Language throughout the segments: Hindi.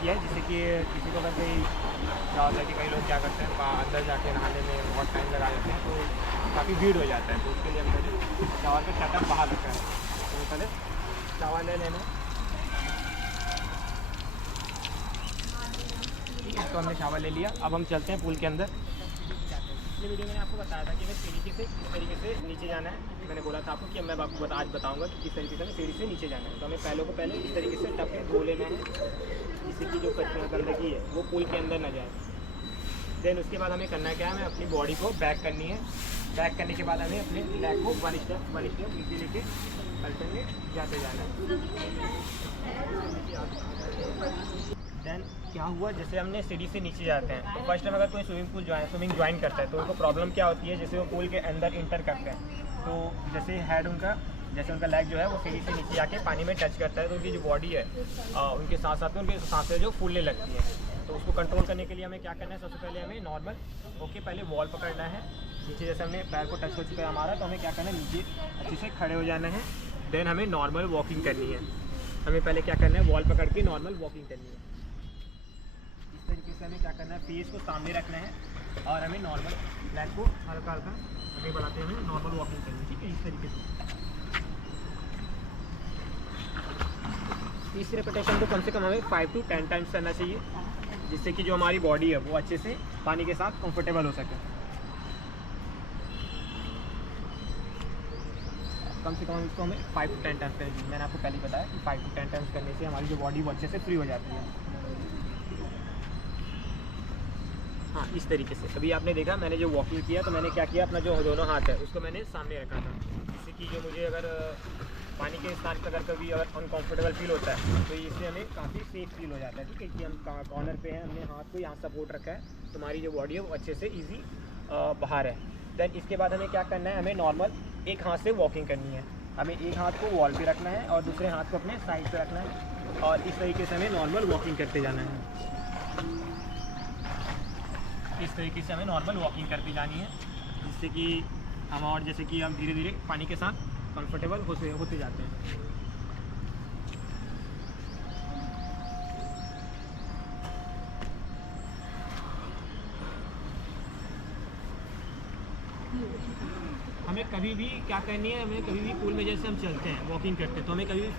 किया है, जिससे कि किसी को अगर कोई क्या होता है कि कई लोग क्या करते हैं अंदर जाके नहाने में बहुत टाइम लगा देते हैं, तो काफ़ी भीड़ हो जाता है। तो उसके लिए हमने शावर का सेटअप बाहर रखा है। तो पहले शावर ले लेना, ठीक है। तो हमने शावर ले लिया, अब हम चलते हैं पूल के अंदर। पिछले वीडियो में मैंने आपको बताया था कि हमें सीढ़ी से किस तरीके से नीचे जाना है। मैंने बोला था आपको कि मैं आपको आज बताऊंगा कि किस तरीके से हमें सीढ़ी से नीचे जाना है। तो हमें पहले इस तरीके से टप के धो लेना है, जिससे कि जो गंदगी है वो पूल के अंदर ना जाए। देन उसके बाद हमें करना क्या है, हमें अपनी बॉडी को बैक करनी है। बैक करने के बाद हमें अपने लेग को वन स्टेप नीचे लेके अल्टरनेट जाते जाना है। देन क्या हुआ, जैसे हमने सीढ़ी से नीचे जाते हैं तो फर्स्ट टाइम अगर कोई स्विमिंग ज्वाइन करता है तो उनको प्रॉब्लम क्या होती है, जैसे वो पूल के अंदर इंटर करते हैं तो जैसे हेड उनका लेग जो है वो सीढ़ी से नीचे आके पानी में टच करता है, तो उनकी जो बॉडी है उनके साथ साथ में उनकी सांसें जो फूलने लगती हैं। तो उसको कंट्रोल करने के लिए हमें क्या करना है, सबसे पहले हमें नॉर्मल पहले वॉल पकड़ना है। नीचे जैसे हमने पैर को टच हो चुका है हमारा, तो हमें क्या करना है, नीचे अच्छे से खड़े हो जाना है। देन हमें नॉर्मल वॉकिंग करनी है। हमें पहले क्या करना है, वॉल पकड़ के नॉर्मल वॉकिंग करनी है। इस तरीके से हमें क्या करना है, फेस को सामने रखना है और हमें नॉर्मल लेग को हल्का हल्का आगे बढ़ाते हुए नॉर्मल वॉकिंग करनी है, ठीक है। इस तरीके से 30 रिपीटेशन को कम से कम हमें 5 to 10 टाइम्स करना चाहिए, जिससे कि जो हमारी बॉडी है वो अच्छे से पानी के साथ कंफर्टेबल हो सके। कम से कम इसको हमें 5 to 10 टाइम्स करेंगे। मैंने आपको पहले बताया कि 5 to 10 टाइम्स करने से हमारी जो बॉडी वो अच्छे से फ्री हो जाती है। हाँ, इस तरीके से अभी आपने देखा मैंने जो वॉकिंग किया, तो मैंने क्या किया, अपना जो दोनों हाथ है उसको मैंने सामने रखा था, जिससे कि जो मुझे अगर पानी के स्थान पर अगर कभी अनकंफर्टेबल फील होता है तो इससे हमें काफ़ी सेफ फील हो जाता है, ठीक है। कि हम कॉर्नर पे हैं, हमने हाथ को यहाँ सपोर्ट रखा है, तो हमारी जो बॉडी है वो अच्छे से ईजी बाहर है। देन इसके बाद हमें क्या करना है, हमें नॉर्मल एक हाथ से वॉकिंग करनी है। हमें एक हाथ को वॉल पे रखना है और दूसरे हाथ को अपने साइड पे रखना है और इस तरीके से हमें नॉर्मल वॉकिंग करते जाना है। इस तरीके से हमें नॉर्मल वॉकिंग करती जानी है, जिससे कि हम और जैसे कि हम धीरे धीरे पानी के साथ कंफर्टेबल होते जाते हैं। हमें कभी भी क्या करनी है, हमें कभी भी पूल में जैसे हम चलते हैं वॉकिंग करते हैं तो हमें कभी भी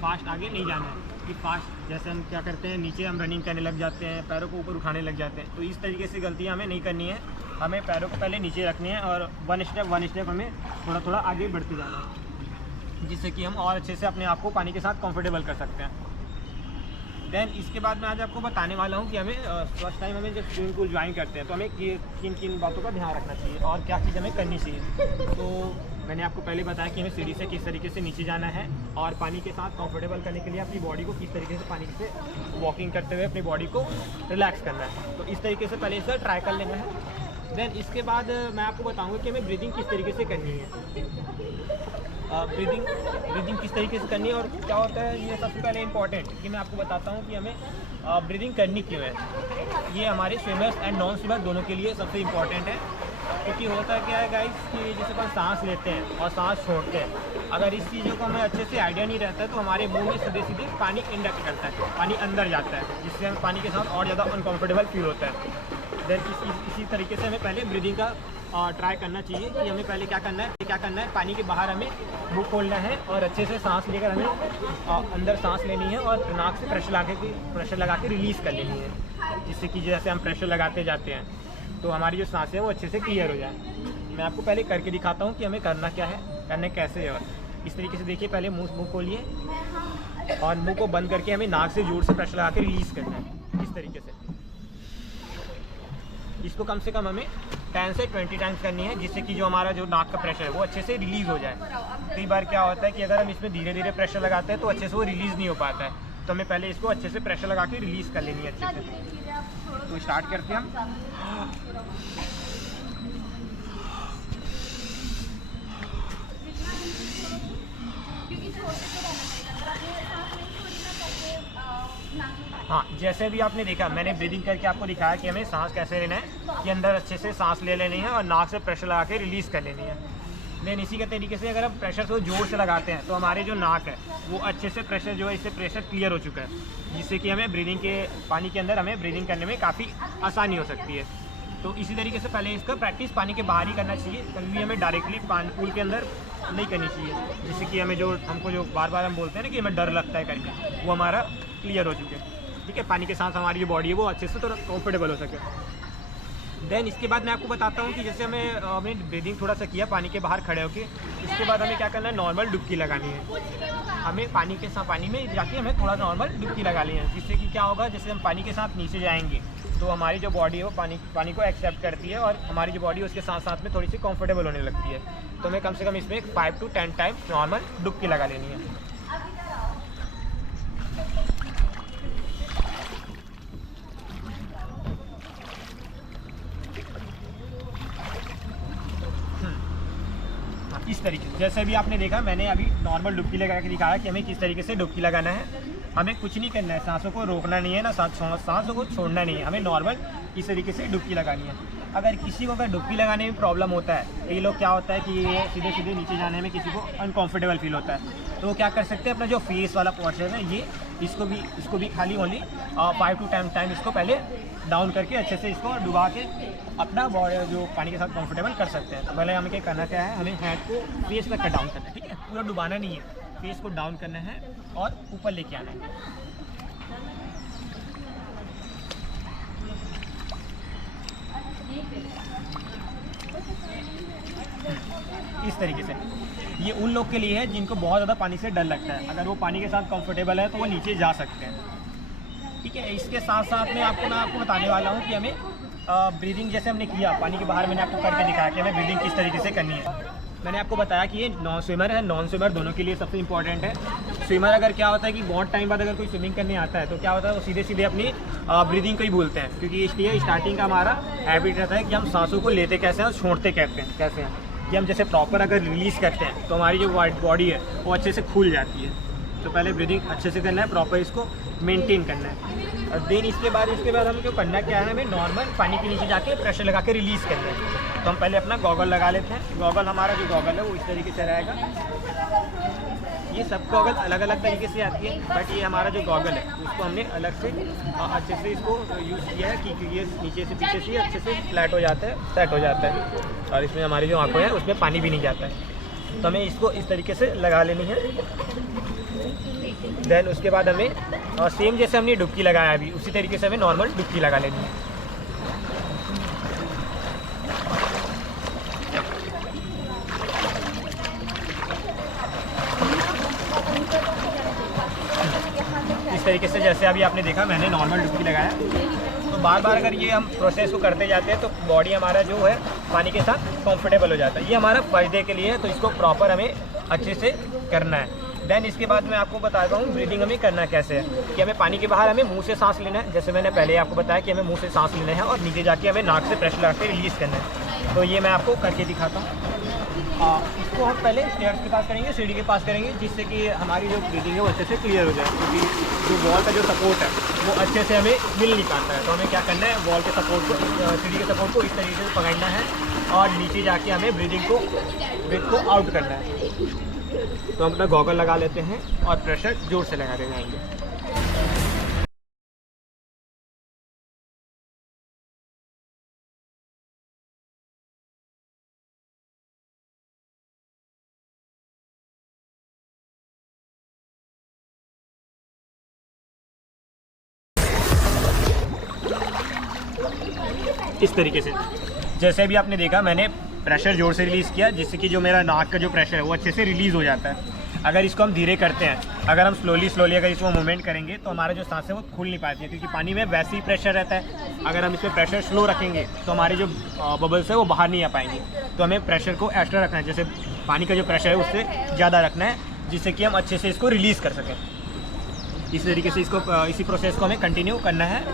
फास्ट आगे नहीं जाना है। कि फास्ट जैसे हम क्या करते हैं, नीचे हम रनिंग करने लग जाते हैं, पैरों को ऊपर उठाने लग जाते हैं, तो इस तरीके से गलतियां हमें नहीं करनी है। हमें पैरों को पहले नीचे रखनी है और वन स्टेप हमें थोड़ा थोड़ा आगे बढ़ते जाना है, जिससे कि हम और अच्छे से अपने आप को पानी के साथ कंफर्टेबल कर सकते हैं। देन इसके बाद मैं आज आपको बताने वाला हूँ कि हमें फर्स्ट टाइम हमें जब स्विमिंग पूल ज्वाइन करते हैं तो हमें किन किन बातों का ध्यान रखना चाहिए और क्या चीज़ हमें करनी चाहिए। तो मैंने आपको पहले बताया कि हमें सीढ़ी से किस तरीके से नीचे जाना है और पानी के साथ कंफर्टेबल करने के लिए अपनी बॉडी को किस तरीके से पानी से वॉकिंग करते हुए अपनी बॉडी को रिलैक्स करना है। तो इस तरीके से पहले इसे ट्राई कर लेना है। देन इसके बाद मैं आपको बताऊँगा कि हमें ब्रीदिंग किस तरीके से करनी है। ब्रीदिंग किस तरीके से करनी है और क्या होता है, ये सबसे पहले इंपॉर्टेंट कि मैं आपको बताता हूँ कि हमें ब्रीदिंग करनी क्यों है। ये हमारे स्विमर्स एंड नॉन स्विमर दोनों के लिए सबसे इम्पॉर्टेंट है, क्योंकि होता क्या है गाइस कि जैसे अपन सांस लेते हैं और सांस छोड़ते हैं, अगर इस चीज़ों का हमें अच्छे से आइडिया नहीं रहता है तो हमारे मुंह में सीधे सीधे पानी इंडक्ट करता है, पानी अंदर जाता है, जिससे हमें पानी के साथ और ज़्यादा अनकम्फर्टेबल फील होता है। देन इसी तरीके से हमें पहले ब्रीदिंग का ट्राई करना चाहिए कि हमें पहले क्या करना है, पानी के बाहर हमें मुँह खोलना है और अच्छे से सांस लेकर हमें अंदर सांस लेनी है और नाक से प्रेशर लगा के रिलीज़ कर लेनी है, जिससे कि जैसे हम प्रेशर लगाते जाते हैं तो हमारी जो सांसें हैं वो अच्छे से क्लियर हो जाए। मैं आपको पहले करके दिखाता हूँ कि हमें करना क्या है, करने कैसे है। और इस तरीके से देखिए, पहले मुँह खोलिए और मुँह को बंद करके हमें नाक से जोर से प्रेशर लगा के रिलीज़ करना है। इस तरीके से इसको कम से कम हमें 10 से 20 टाइम्स करनी है, जिससे कि जो हमारा जो नाक का प्रेशर है वो अच्छे से रिलीज़ हो जाए। कई बार क्या होता है कि अगर हम इसमें धीरे धीरे प्रेशर लगाते हैं तो अच्छे से वो रिलीज़ नहीं हो पाता है, तो हमें पहले इसको अच्छे से प्रेशर लगा के रिलीज़ कर लेनी है अच्छे से। तो स्टार्ट करते हैं हम। हाँ, जैसे भी आपने देखा मैंने ब्रीदिंग करके आपको दिखाया कि हमें सांस कैसे लेना है, कि अंदर अच्छे से सांस ले लेनी है और नाक से प्रेशर लगा के रिलीज़ कर लेनी है। देन इसी के तरीके से अगर हम प्रेशर को जोर से लगाते हैं तो हमारे जो नाक है वो अच्छे से प्रेशर जो है इससे प्रेशर क्लियर हो चुका है, जिससे कि हमें ब्रीदिंग के पानी के अंदर हमें ब्रीदिंग करने में काफ़ी आसानी हो सकती है। तो इसी तरीके से पहले इसका प्रैक्टिस पानी के बाहर ही करना चाहिए, कभी भी हमें डायरेक्टली पानी पूल के अंदर नहीं करनी चाहिए, जिससे कि हमें जो हमको जो बार बार हम बोलते हैं ना कि हमें डर लगता है करके, वो हमारा क्लियर हो चुके। ठीक है, पानी के साथ हमारी जो बॉडी है वो अच्छे से थोड़ा कंफर्टेबल हो सके। देन इसके बाद मैं आपको बताता हूँ कि जैसे हमने ब्रीदिंग थोड़ा सा किया पानी के बाहर खड़े होके, इसके बाद हमें क्या करना है, नॉर्मल डुबकी लगानी है। हमें पानी के साथ पानी में जाके हमें थोड़ा नॉर्मल डुबकी लगा ली है, जिससे कि क्या होगा, जैसे हम पानी के साथ नीचे जाएंगे तो हमारी जो बॉडी है वो पानी को एक्सेप्ट करती है और हमारी जो बॉडी है उसके साथ साथ में थोड़ी सी कंफर्टेबल होने लगती है। तो हमें कम से कम इसमें 5 to 10 टाइम्स नॉर्मल डुबकी लगा लेनी है। इस तरीके से जैसे भी आपने देखा, मैंने अभी नॉर्मल डुबकी लगा के दिखाया कि हमें किस तरीके से डुबकी लगाना है। हमें कुछ नहीं करना है, सांसों को रोकना नहीं है ना सांसों को छोड़ना नहीं है, हमें नॉर्मल इस तरीके से डुबकी लगानी है। अगर किसी को अगर डुबकी लगाने में प्रॉब्लम होता है, कई लोग क्या होता है कि ये सीधे सीधे नीचे जाने में किसी को अनकंफर्टेबल फील होता है, तो वो क्या कर सकते हैं, अपना जो फेस वाला पोर्शन है ये इसको भी खाली ओनली 5 to 10 टाइम इसको पहले डाउन करके अच्छे से इसको डुबा के अपना बॉडी जो पानी के साथ कंफर्टेबल कर सकते हैं। तो पहले हमें क्या करना क्या है, हमें हेड को फेस तक डाउन करना है। ठीक है, पूरा डुबाना नहीं है, फेस को डाउन करना है और ऊपर लेके आना है। इस तरीके से ये उन लोग के लिए है जिनको बहुत ज़्यादा पानी से डर लगता है, अगर वो पानी के साथ कंफर्टेबल है तो वो नीचे जा सकते हैं। ठीक है, इसके साथ साथ में मैं आपको बताने वाला हूँ कि हमें ब्रीदिंग जैसे हमने किया पानी के बाहर, मैंने आपको करके दिखाया कि हमें ब्रीदिंग किस तरीके से करनी है। मैंने आपको बताया कि ये नॉन स्विमर है, नॉन स्विमर दोनों के लिए सबसे इंपॉर्टेंट है। स्विमर अगर क्या होता है कि बहुत टाइम बाद अगर कोई स्विमिंग करने आता है तो क्या होता है, वो सीधे सीधे अपनी ब्रीदिंग को ही भूलते हैं, क्योंकि इसलिए स्टार्टिंग का हमारा हैबिट रहता है कि हम सांसों को लेते कैसे हैं और छोड़ते कैसे हैं, कि हम जैसे प्रॉपर अगर रिलीज़ करते हैं तो हमारी जो बॉडी है वो अच्छे से खुल जाती है। तो पहले ब्रीदिंग अच्छे से करना है, प्रॉपर इसको मेंटेन करना है। और देन इसके बाद हमें जो करना क्या है, हमें नॉर्मल पानी के नीचे जाके प्रेशर लगा के रिलीज़ करना है। तो हम पहले अपना गॉगल लगा लेते हैं। गॉगल हमारा जो गॉगल है वो इस तरीके से रहेगा। ये सब गॉगल अलग अलग तरीके से आती है, बट ये हमारा जो गॉगल है उसको हमने अलग से अच्छे से इसको यूज़ किया है, क्योंकि ये नीचे से पीछे से अच्छे से फ्लैट हो जाता है, सेट हो जाता है, और इसमें हमारी जो आँखें हैं उसमें पानी भी नहीं जाता है। तो हमें इसको इस तरीके से लगा लेनी है। देन उसके बाद हमें सेम जैसे हमने डुबकी लगाया अभी, उसी तरीके से हमें नॉर्मल डुबकी लगा लेनी है। इस तरीके से जैसे अभी आपने देखा मैंने नॉर्मल डुबकी लगाया। तो बार बार अगर ये हम प्रोसेस को करते जाते हैं तो बॉडी हमारा जो है पानी के साथ कंफर्टेबल हो जाता है। ये हमारा फर्स्ट डे के लिए है, तो इसको प्रॉपर हमें अच्छे से करना है। देन इसके बाद मैं आपको बताता हूँ ब्रीदिंग हमें करना कैसे है, कि हमें पानी के बाहर हमें मुंह से सांस लेना है, जैसे मैंने पहले आपको बताया कि हमें मुंह से सांस लेना है, और नीचे जाके हमें नाक से प्रेशर लगा के रिलीज़ करना है। तो ये मैं आपको करके दिखाता हूँ। इसको हम पहले स्टेयर्स के पास करेंगे, सीढ़ी के पास करेंगे, जिससे कि हमारी जो ब्रीदिंग है वो अच्छे से क्लियर हो जाए, क्योंकि जो वॉल का जो सपोर्ट है वो अच्छे से हमें मिल नहीं पाता है। तो हमें क्या करना है, वॉल के सपोर्ट को, सीढ़ी के सपोर्ट को इस तरीके से पकड़ना है और नीचे जाके हमें ब्रीथ को आउट करना है। तो हम अपना गॉगल लगा लेते हैं और प्रेशर जोर से लगाते जाएंगे। इस तरीके से जैसे अभी आपने देखा मैंने प्रेशर जोर से रिलीज़ किया, जिससे कि जो मेरा नाक का जो प्रेशर है वो अच्छे से रिलीज़ हो जाता है। अगर इसको हम धीरे करते हैं, अगर हम स्लोली अगर इसको मूवमेंट करेंगे तो हमारा जो सांस है वो खुल नहीं पाती है, क्योंकि पानी में वैसे ही प्रेशर रहता है। अगर हम इसमें प्रेशर स्लो रखेंगे तो हमारे जो बबल्स है वो बाहर नहीं आ पाएंगे। तो हमें प्रेशर को एक्स्ट्रा रखना है, जैसे पानी का जो प्रेशर है उससे ज़्यादा रखना है, जिससे कि हम अच्छे से इसको रिलीज़ कर सकें। इस तरीके से इसी प्रोसेस को हमें कंटिन्यू करना है।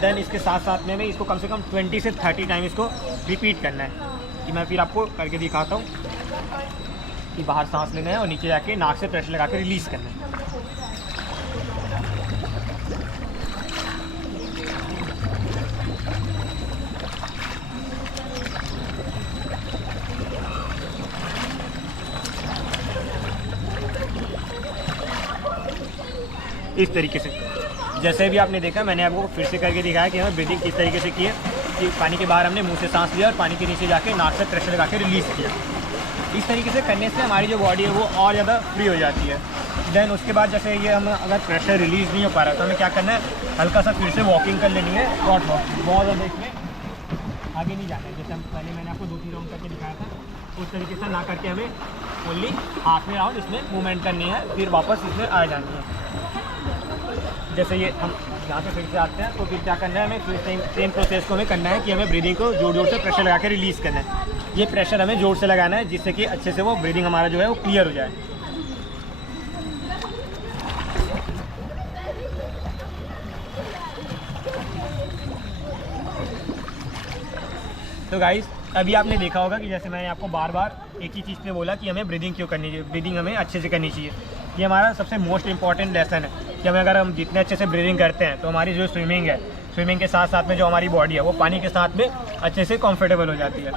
देन इसके साथ साथ में हमें इसको कम से कम 20 से 30 टाइम इसको रिपीट करना है, कि मैं फिर आपको करके दिखाता हूँ कि बाहर सांस लेना है और नीचे जाके नाक से प्रेशर लगा के रिलीज़ करना है। इस तरीके से। जैसे भी आपने देखा, मैंने आपको फिर से करके दिखाया कि हमें ब्रीदिंग किस तरीके से की है कि पानी के बाहर हमने मुंह से सांस लिया और पानी के नीचे जाके नाक से प्रेशर लगा के रिलीज़ किया। इस तरीके से करने से हमारी जो बॉडी है वो और ज़्यादा फ्री हो जाती है। देन उसके बाद जैसे ये हम अगर प्रेशर रिलीज़ नहीं हो पा रहा तो हमें क्या करना है, हल्का सा फिर से वॉकिंग कर लेनी है, शॉर्ट वॉकिंग, बहुत ज़्यादा इसमें आगे नहीं जाना है। जैसे हम पहले मैंने आपको 2-3 राउंड करके दिखाया था, उस तरीके से ना करके हमें ओनली हाफ में राउंड इसमें मूवमेंट करनी है, फिर वापस इसमें आ जानी है। जैसे ये हम यहाँ पे फिर से आते हैं तो फिर क्या करना है, हमें फिर सेम प्रोसेस को हमें करना है कि हमें ब्रीदिंग को जोर जोर से प्रेशर लगा के रिलीज़ करना है। ये प्रेशर हमें जोर से लगाना है जिससे कि अच्छे से वो ब्रीदिंग हमारा जो है वो क्लियर हो जाए। तो गाइस, अभी आपने देखा होगा कि जैसे मैंने आपको बार बार एक ही चीज़ पे बोला कि हमें ब्रीदिंग क्यों करनी चाहिए, ब्रीदिंग हमें अच्छे से करनी चाहिए। ये हमारा सबसे मोस्ट इंपॉर्टेंट लेसन है कि हमें अगर हम जितने अच्छे से ब्रीदिंग करते हैं तो हमारी जो स्विमिंग है, स्विमिंग के साथ साथ में जो हमारी बॉडी है वो पानी के साथ में अच्छे से कंफर्टेबल हो जाती है।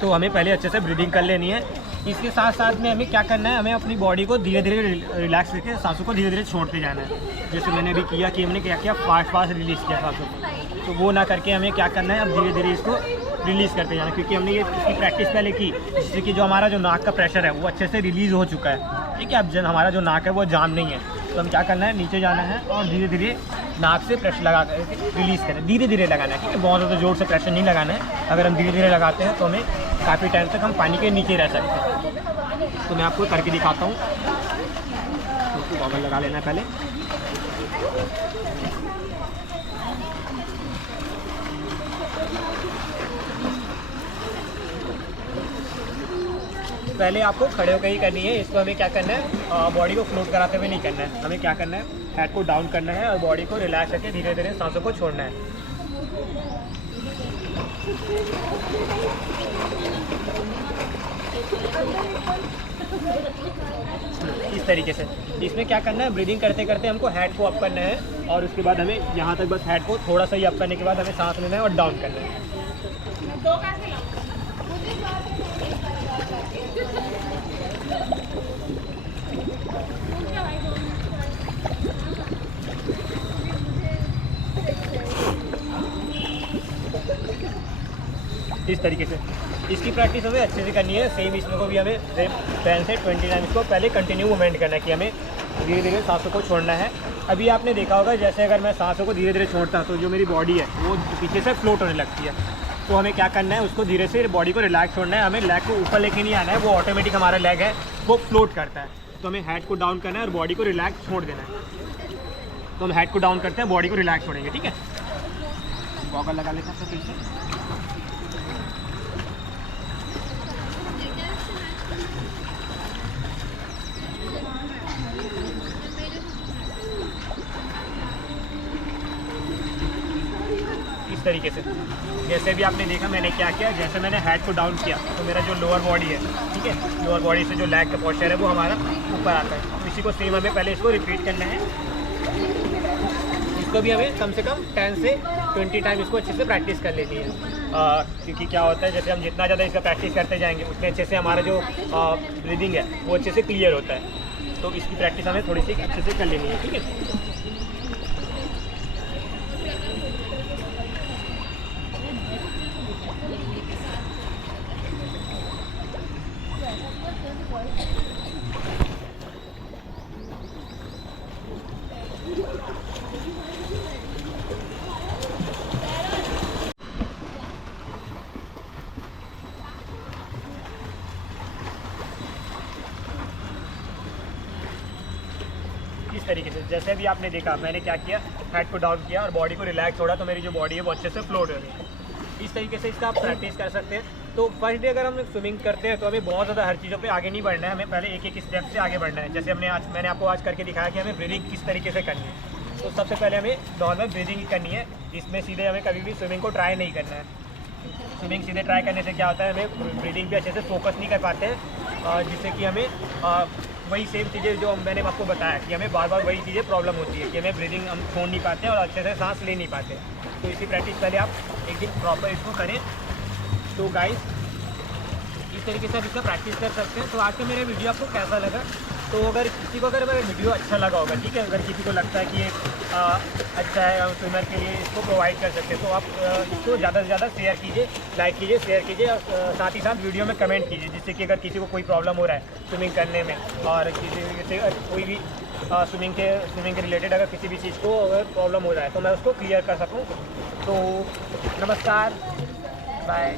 तो हमें पहले अच्छे से ब्रीदिंग कर लेनी है। इसके साथ साथ में हमें क्या करना है, हमें अपनी बॉडी को धीरे धीरे रिलैक्स करके सांसों को धीरे धीरे छोड़ते जाना है। जैसे मैंने अभी किया कि हमने क्या किया, फास्ट रिलीज़ किया सांसों को, तो वो ना करके हमें क्या करना है, अब धीरे धीरे इसको रिलीज़ करते जाना, क्योंकि हमने ये इसकी प्रैक्टिस पहले की, जिससे कि जो हमारा जो नाक का प्रेशर है वो अच्छे से रिलीज़ हो चुका है। ठीक है, अब हमारा जो नाक है वो जाम नहीं है, तो हम क्या करना है, नीचे जाना है और धीरे धीरे नाक से प्रेशर लगा कर रिलीज़ करें, धीरे धीरे लगाना है। ठीक है, बहुत ज़्यादा ज़ोर से प्रेशर नहीं लगाना है। अगर हम धीरे धीरे लगाते हैं तो हमें काफ़ी टाइम तक हम पानी के नीचे रह सकते हैं। तो मैं आपको करके दिखाता हूँ। तो गॉगल लगा लेना है पहले। पहले आपको खड़े होकर ही करनी है। इसको हमें क्या करना है, बॉडी को फ्लोट कराते हुए नहीं करना है। हमें क्या करना है, हेड को डाउन करना है और बॉडी को रिलैक्स करके धीरे धीरे सांसों को छोड़ना है। इस तरीके से इसमें क्या करना है, ब्रीदिंग करते करते हमको हेड को अप करना है और उसके बाद हमें यहाँ तक बस हेड को थोड़ा सा ही अप करने के बाद हमें सांस लेना है और डाउन करना है। इस तरीके से इसकी प्रैक्टिस हमें अच्छे से करनी है। सेम इसमें को भी हमें 10 से 20 टाइम इसको पहले कंटिन्यू मूवमेंट करना है कि हमें धीरे धीरे सांसों को छोड़ना है। अभी आपने देखा होगा जैसे अगर मैं सांसों को धीरे धीरे छोड़ता हूँ तो जो मेरी बॉडी है वो पीछे से फ्लोट होने लगती है। तो हमें क्या करना है, उसको धीरे से बॉडी को रिलैक्स छोड़ना है। हमें लेग को ऊपर लेके नहीं आना है, वो ऑटोमेटिक हमारा लेग है वो फ्लोट करता है। तो हमें हेड को डाउन करना है और बॉडी को रिलैक्स छोड़ देना है। तो हम हेड को डाउन करते हैं, बॉडी को रिलैक्स छोड़ेंगे। ठीक है, गॉगल लगा लेते हैं फिर से। तरीके से जैसे भी आपने देखा मैंने क्या किया, जैसे मैंने हेड को डाउन किया तो मेरा जो लोअर बॉडी है, ठीक है, लोअर बॉडी से जो लेग का पोस्चर है वो हमारा ऊपर आता है। तो इसी को सेम हमें पहले इसको रिपीट करना है। इसको भी हमें कम से कम 10 से 20 टाइम इसको अच्छे से प्रैक्टिस कर लेनी है। क्योंकि क्या होता है, जैसे हम जितना ज़्यादा इसका प्रैक्टिस करते जाएंगे उतने अच्छे से हमारा जो ब्रीदिंग है वो अच्छे से क्लियर होता है। तो इसकी प्रैक्टिस हमें थोड़ी सी अच्छे से कर लेनी है। ठीक है, इस तरीके से जैसे भी आपने देखा मैंने क्या किया, हेड को डाउन किया और बॉडी को रिलैक्स छोड़ा तो मेरी जो बॉडी है वो अच्छे से फ्लोट हो रही है। इस तरीके से इसका आप प्रैक्टिस कर सकते हैं। तो फर्स्ट डे अगर हम स्विमिंग करते हैं तो हमें बहुत ज़्यादा हर चीज़ों पे आगे नहीं बढ़ना है, हमें पहले एक एक स्टेप से आगे बढ़ना है। जैसे मैंने आपको आज करके दिखाया कि हमें ब्रीदिंग किस तरीके से करनी है। तो सबसे पहले हमें नॉर्मल ब्रीदिंग ही करनी है, इसमें सीधे हमें कभी भी स्विमिंग को ट्राई नहीं करना है। स्विमिंग सीधे ट्राई करने से क्या होता है, हमें ब्रीदिंग पे अच्छे से फोकस नहीं कर पाते हैं, जिससे कि हमें वही सेम चीज़ें जो मैंने आपको बताया कि हमें बार बार वही चीज़ें प्रॉब्लम होती है कि हमें ब्रीदिंग हम छोड़ नहीं पाते और अच्छे से सांस ले नहीं पाते। तो इसी प्रैक्टिस पहले आप एक दिन प्रॉपर इसको करें। तो गाइस इस तरीके से आप इसका प्रैक्टिस कर सकते हैं। तो आज का मेरा वीडियो आपको कैसा लगा तो अगर किसी को अगर वीडियो अच्छा लगा होगा, ठीक है, अगर किसी को लगता है कि ये अच्छा है हम स्विमर के लिए इसको प्रोवाइड कर सकते हैं, तो आप इसको ज़्यादा से ज़्यादा शेयर कीजिए, लाइक कीजिए, शेयर कीजिए, और साथ ही साथ वीडियो में कमेंट कीजिए, जिससे कि अगर किसी को कोई प्रॉब्लम हो रहा है स्विमिंग करने में, और किसी से कोई भी स्विमिंग के रिलेटेड अगर किसी भी चीज़ को अगर प्रॉब्लम हो रहा है तो मैं उसको क्लियर कर सकूँ। तो नमस्कार, बाय।